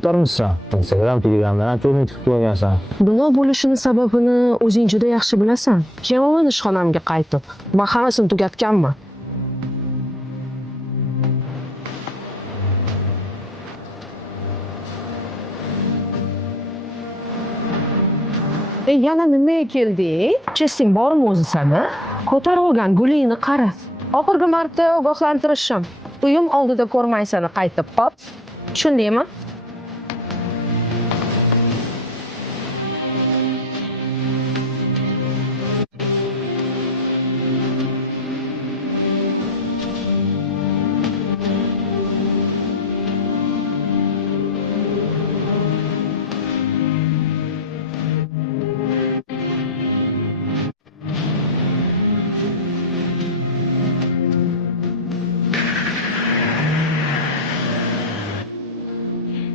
ko'tarmisan. Instagram, Telegramdan ham cho'zma chiqib qo'ygansan. Bunaqa bo'lishini sababini o'zing juda yaxshi bilasan. Kelaman ishxonamga qaytib. Men hammasini tugatganman. Yana nimaga kelding? Chesing bormi o'zi sani? Ko'tarib olgan gulingni qara. Oxirgi marta ogohlantirishim. Uyim oldida ko'rmay seni qaytib qop. Tushundingmi?